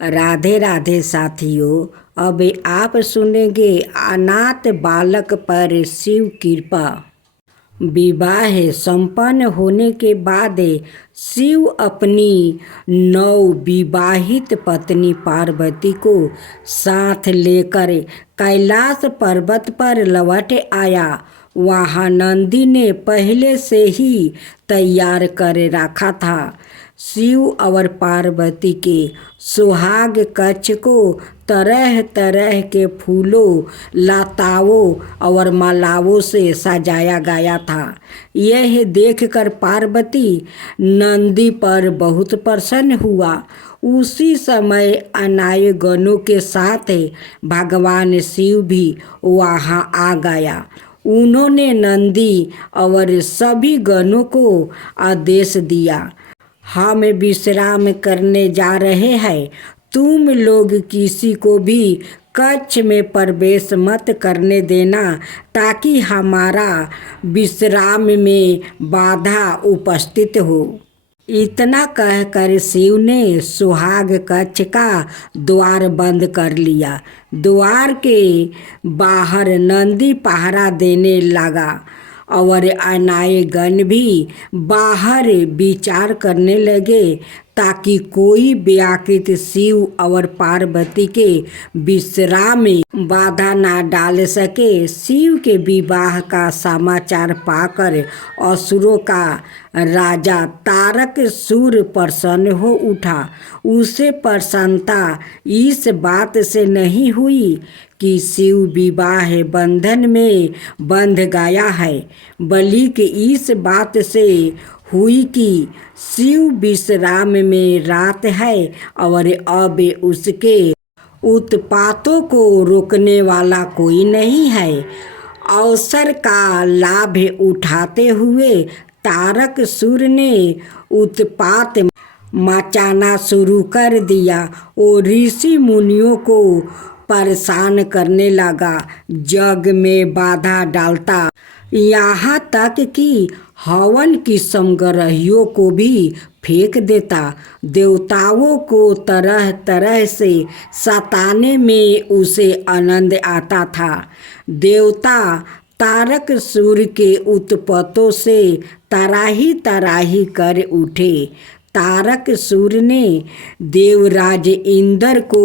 राधे राधे साथियों। अब आप सुनेंगे अनाथ बालक पर शिव कृपा। विवाह संपन्न होने के बाद शिव अपनी नवविवाहित पत्नी पार्वती को साथ लेकर कैलाश पर्वत पर लौट आया। वहाँ नंदी ने पहले से ही तैयार कर रखा था। शिव और पार्वती के सुहाग कक्ष को तरह तरह के फूलों, लताओं और मालाओं से सजाया गया था। यह देखकर पार्वती नंदी पर बहुत प्रसन्न हुआ। उसी समय अनाय गणों के साथ भगवान शिव भी वहाँ आ गया। उन्होंने नंदी और सभी गणों को आदेश दिया, हम विश्राम करने जा रहे हैं। तुम लोग किसी को भी कक्ष में प्रवेश मत करने देना, ताकि हमारा विश्राम में बाधा उपस्थित हो। इतना कहकर शिव ने सुहाग कक्ष का द्वार बंद कर लिया। द्वार के बाहर नंदी पहरा देने लगा और अनायगण भी बाहर विचार करने लगे, ताकि कोई व्याकृत शिव और पार्वती के विश्राम में बाधा ना डाल सके। शिव के विवाह का समाचार पाकर असुरों का राजा तारकासुर प्रसन्न हो उठा। उसे प्रसन्नता इस बात से नहीं हुई कि शिव विवाह बंधन में बंध गया है, बल्कि इस बात से हुई कि शिव विश्राम में रात है और अब उसके उत्पातों को रोकने वाला कोई नहीं है। अवसर का लाभ उठाते हुए तारकासुर ने उत्पात मचाना शुरू कर दिया और ऋषि मुनियों को परेशान करने लगा, जग में बाधा डालता, यहाँ तक कि हवन की समग्रहियों को भी फेंक देता। देवताओं को तरह तरह से सताने में उसे आनंद आता था। देवता तारकासुर के उत्पातों से तराही तराही कर उठे। तारकासुर ने देवराज इंद्र को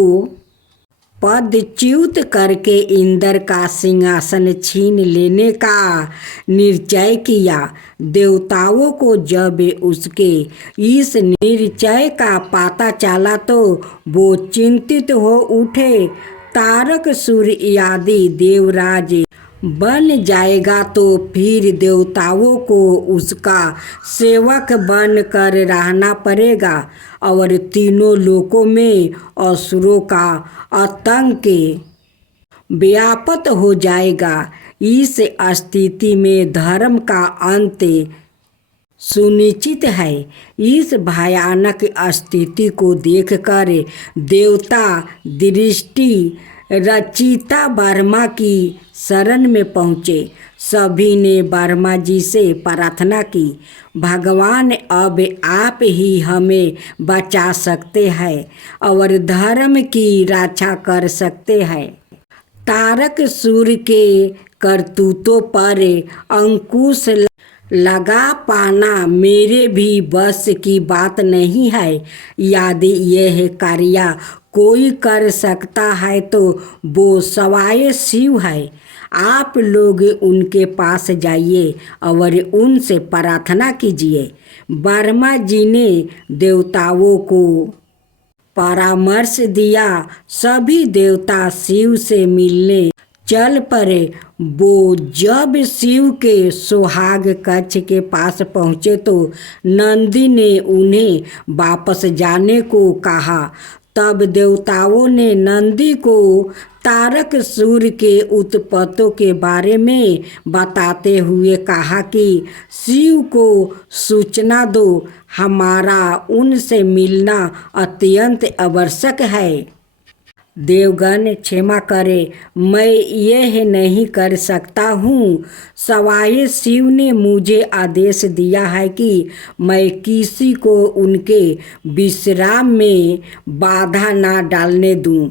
पदच्युत करके इंद्र का सिंहासन छीन लेने का निश्चय किया। देवताओं को जब उसके इस निश्चय का पता चला तो वो चिंतित हो उठे। तारकासुर यदि देवराज बन जाएगा तो फिर देवताओं को उसका सेवक बन कर रहना पड़ेगा और तीनों लोकों में असुरों का आतंक व्याप्त हो जाएगा। इस स्थिति में धर्म का अंत सुनिश्चित है। इस भयानक स्थिति को देखकर देवता दृष्टि रचिता ब्रह्मा की शरण में पहुँचे। सभी ने ब्रह्मा जी से प्रार्थना की, भगवान अब आप ही हमें बचा सकते हैं और धर्म की रक्षा कर सकते हैं। तारकासुर के करतूतों पर अंकुश लगा पाना मेरे भी बस की बात नहीं है। यदि यह कार्य कोई कर सकता है तो वो स्वयं शिव है। आप लोग उनके पास जाइए और उनसे प्रार्थना कीजिए। ब्रह्मा जी ने देवताओं को परामर्श दिया। सभी देवता शिव से मिलने चल पड़े। वो जब शिव के सुहाग कक्ष के पास पहुँचे तो नंदी ने उन्हें वापस जाने को कहा। तब देवताओं ने नंदी को तारकासुर के उत्पातों के बारे में बताते हुए कहा कि शिव को सूचना दो, हमारा उनसे मिलना अत्यंत आवश्यक है। देवगण क्षमा करे, मैं यह नहीं कर सकता हूँ। सवाए शिव ने मुझे आदेश दिया है कि मैं किसी को उनके विश्राम में बाधा ना डालने दूँ।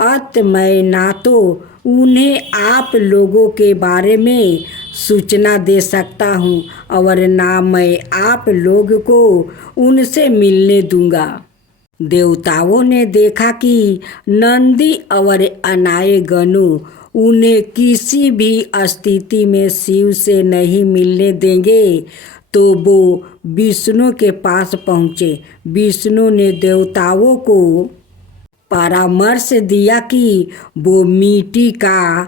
अत मैं ना तो उन्हें आप लोगों के बारे में सूचना दे सकता हूँ और ना मैं आप लोग को उनसे मिलने दूंगा। देवताओं ने देखा कि नंदी और अनाय गणों उन्हें किसी भी स्थिति में शिव से नहीं मिलने देंगे, तो वो विष्णु के पास पहुँचे। विष्णु ने देवताओं को परामर्श दिया कि वो मिट्टी का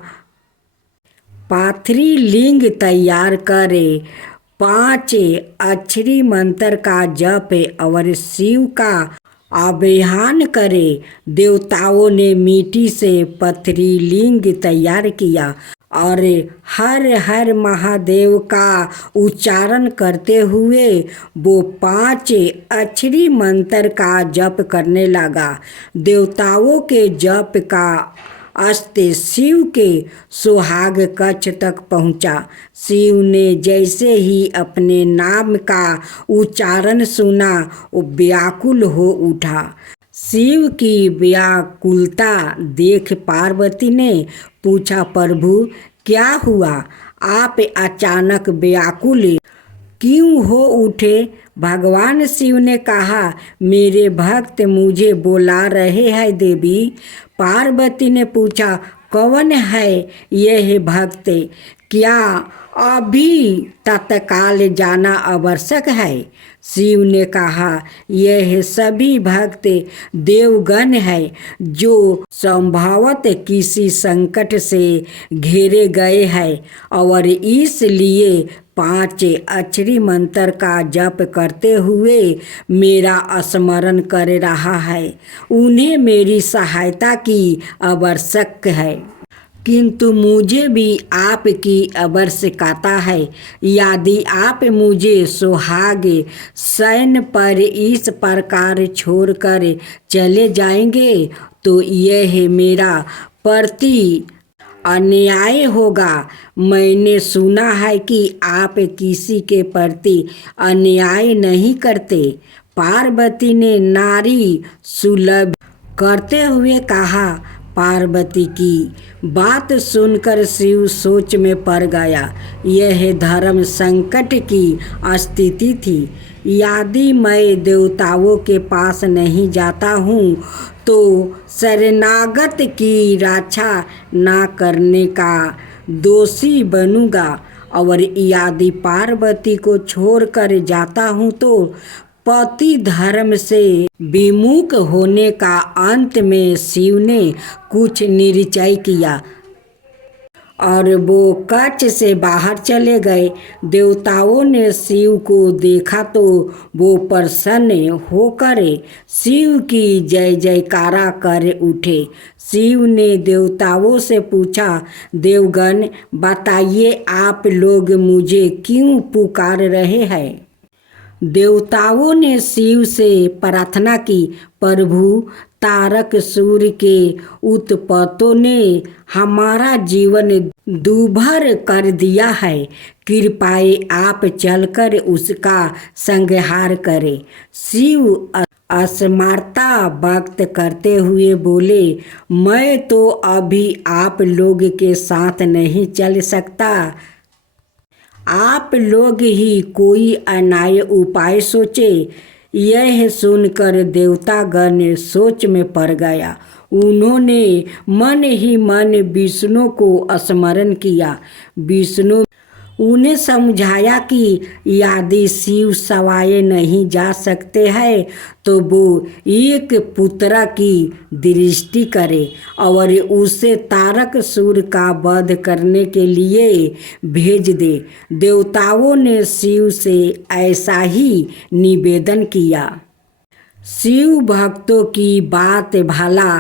पाथरी लिंग तैयार करे, 5 अक्षरी मंत्र का जप और शिव का आवाहन करे। देवताओं ने मिट्टी से पथरी लिंग तैयार किया और हर हर महादेव का उच्चारण करते हुए वो 5 अक्षरी मंत्र का जप करने लगा। देवताओं के जप का अस्ते शिव के सुहाग कक्ष तक पहुंचा। शिव ने जैसे ही अपने नाम का उच्चारण सुना, वो व्याकुल हो उठा। शिव की व्याकुलता देख पार्वती ने पूछा, प्रभु क्या हुआ? आप अचानक व्याकुल क्यों हो उठे? भगवान शिव ने कहा, मेरे भक्त मुझे बुला रहे हैं देवी। पार्वती ने पूछा, कौन है यह भक्त? क्या अभी तत्काल जाना आवश्यक है? शिव ने कहा, यह सभी भक्त देवगण है जो संभवत किसी संकट से घेरे गए हैं और इसलिए 5 अक्षरी मंत्र का जप करते हुए मेरा स्मरण कर रहा है। उन्हें मेरी सहायता की आवश्यकता है, किंतु मुझे भी आपकी आवश्यकता है। यदि आप मुझे सुहाग शयन पर इस प्रकार छोड़कर चले जाएंगे तो यह मेरा प्रति अन्याय होगा। मैंने सुना है कि आप किसी के प्रति अन्याय नहीं करते। पार्वती ने नारी सुलभ करते हुए कहा। पार्वती की बात सुनकर शिव सोच में पड़ गया। यह धर्म संकट की स्थिति थी। यदि मैं देवताओं के पास नहीं जाता हूँ तो शरणागत की रक्षा न करने का दोषी बनूंगा, और यदि पार्वती को छोड़कर जाता हूँ तो पति धर्म से विमुख होने का। अंत में शिव ने कुछ निश्चय किया और वो कक्ष से बाहर चले गए। देवताओं ने शिव को देखा तो वो प्रसन्न होकर शिव की जय जयकारा कर उठे। शिव ने देवताओं से पूछा, देवगण बताइए आप लोग मुझे क्यों पुकार रहे हैं? देवताओं ने शिव से प्रार्थना की, प्रभु तारकासुर के उत्पातों ने हमारा जीवन दुभर कर दिया है। कृपया आप चलकर उसका संहार करें। शिव असमर्थता व्यक्त करते हुए बोले, मैं तो अभी आप लोग के साथ नहीं चल सकता। आप लोग ही कोई अन्याय उपाय सोचे। यह सुनकर देवतागण सोच में पड़ गया। उन्होंने मन ही मन विष्णु को स्मरण किया। विष्णु उन्हें समझाया कि यदि शिव सवाए नहीं जा सकते हैं तो वो एक पुत्र की दृष्टि करे और उसे तारकासुर का वध करने के लिए भेज दे। देवताओं ने शिव से ऐसा ही निवेदन किया। शिव भक्तों की बात भला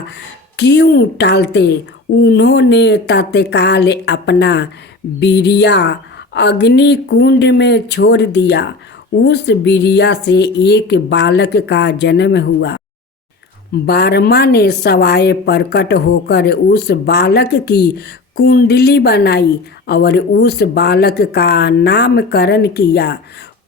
क्यों टालते? उन्होंने तत्काल अपना वीर्य अग्नि कुंड में छोड़ दिया। उस वीर्य से एक बालक का जन्म हुआ। बारमा ने सवाए प्रकट होकर उस बालक की कुंडली बनाई और उस बालक का नामकरण किया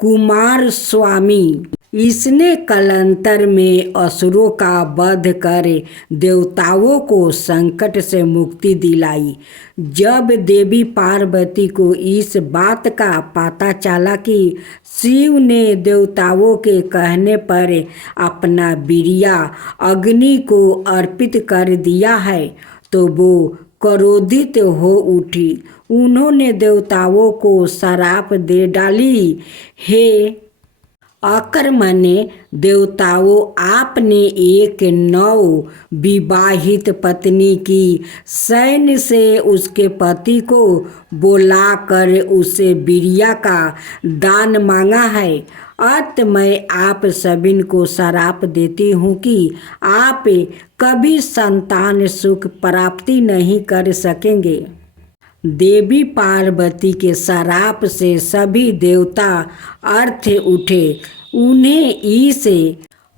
कुमार स्वामी। इसने कलंतर में असुरों का वध कर देवताओं को संकट से मुक्ति दिलाई। जब देवी पार्वती को इस बात का पता चला कि शिव ने देवताओं के कहने पर अपना वीर्य अग्नि को अर्पित कर दिया है तो वो क्रोधित हो उठी। उन्होंने देवताओं को श्राप दे डाली, हे अकर्मण्य देवताओं, आपने एक नव विवाहित पत्नी की सैन्य से उसके पति को बुलाकर उसे वीर्य का दान मांगा है। अत मैं आप सभी को श्राप देती हूँ कि आप कभी संतान सुख प्राप्ति नहीं कर सकेंगे। देवी पार्वती के श्राप से सभी देवता अर्थ उठे। उन्हें इस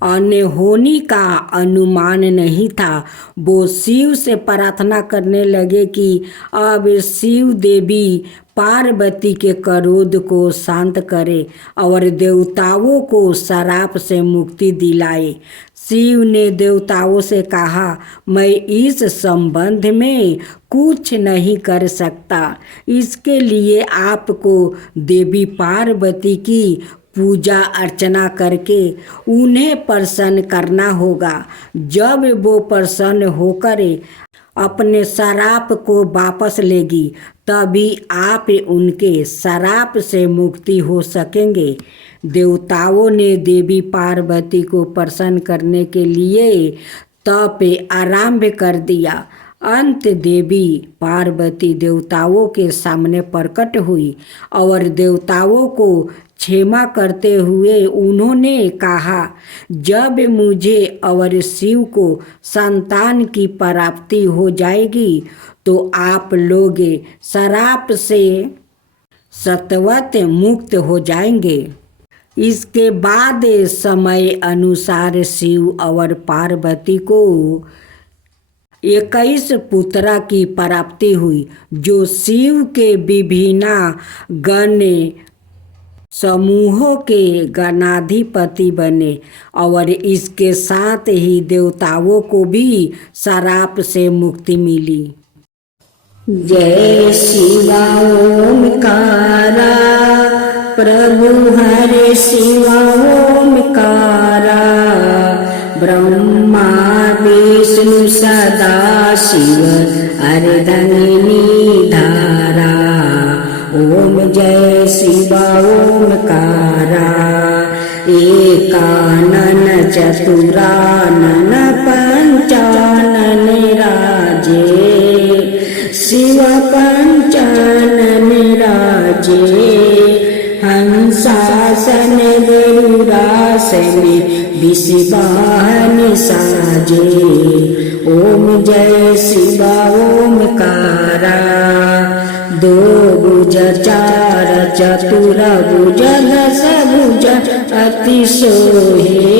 अनहोनी का अनुमान नहीं था। वो शिव से प्रार्थना करने लगे कि अब शिव देवी पार्वती के क्रोध को शांत करे और देवताओं को श्राप से मुक्ति दिलाए। शिव ने देवताओं से कहा, मैं इस संबंध में कुछ नहीं कर सकता। इसके लिए आपको देवी पार्वती की पूजा अर्चना करके उन्हें प्रसन्न करना होगा। जब वो प्रसन्न होकर अपने श्राप को वापस लेगी तभी आप उनके श्राप से मुक्ति हो सकेंगे। देवताओं ने देवी पार्वती को प्रसन्न करने के लिए तप आरंभ कर दिया। अंत देवी पार्वती देवताओं के सामने प्रकट हुई और देवताओं को क्षमा करते हुए उन्होंने कहा, जब मुझे और शिव को संतान की प्राप्ति हो जाएगी तो आप लोग श्राप से सतवत मुक्त हो जाएंगे। इसके बाद समय अनुसार शिव और पार्वती को 21 पुत्रा की प्राप्ति हुई जो शिव के विभिन्न गण समूहों के गणाधिपति बने और इसके साथ ही देवताओं को भी श्राप से मुक्ति मिली। जय शिवा ओमकारा प्रभु हरे शिवा ओमकारा ब्रह्मा विष्णु सदा शिव अर्धंगिनी धारा। ओम जय शिवा ओमकारा एकानन चतुरानन पंचानन राजे शिव पंचानन राजे हंसासन गरुड़ासन विषवाहन साजे। ओम जय शिवा ओमकारा दो भुज चार चतुर भुज दस भुज अति सोहे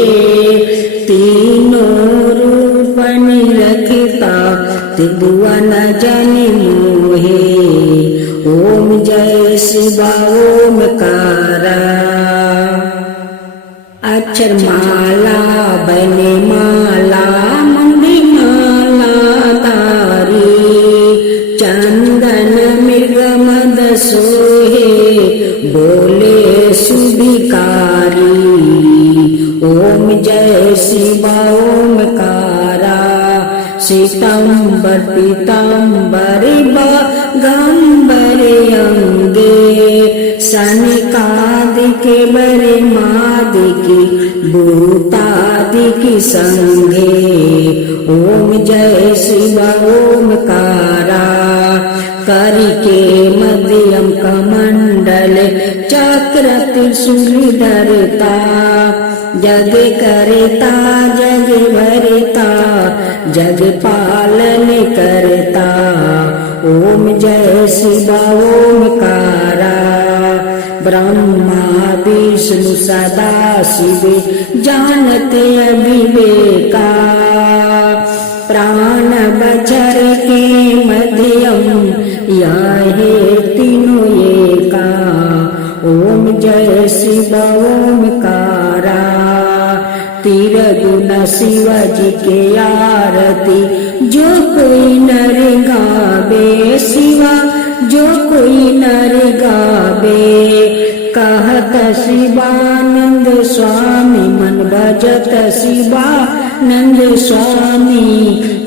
तीनों रूप निरखता त्रिभुवन जन मोहे। ओम जय शिवा ओमकारा अक्षर माला बने माला मंदी माला तारी चंदन मृग मद सोहे बोले सुभिकारी। ओम जय शिवा ओमकारा श्वेतांबर पीतांबर गंबर अंगे सनिकादिक बरे मादिकी भूतादिकी संगे। ओम जय शिवा ओमकारा करिके मध्यम कमंडल चक्र त्रिशूल धरता जग करता जग भरता जग पालन करता। ओम जय शिवा ओमकारा ब्रह्मा विष्णु सदा शिवे जानते अविवेका। प्राण बचर के मध्यम यह तीनों एका। ओम जय शिव ओमकारा। तीर गुण शिव जी के आरती जो कोई नर गावे शिवा जो कोई नर गावे। कहत शिवानंद स्वामी मन भजत शिवानंद स्वामी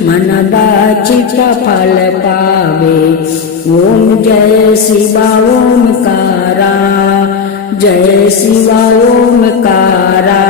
मन बाचित फल पावे। ओम जय शिवा ओमकारा जय शिवा ओमकारा।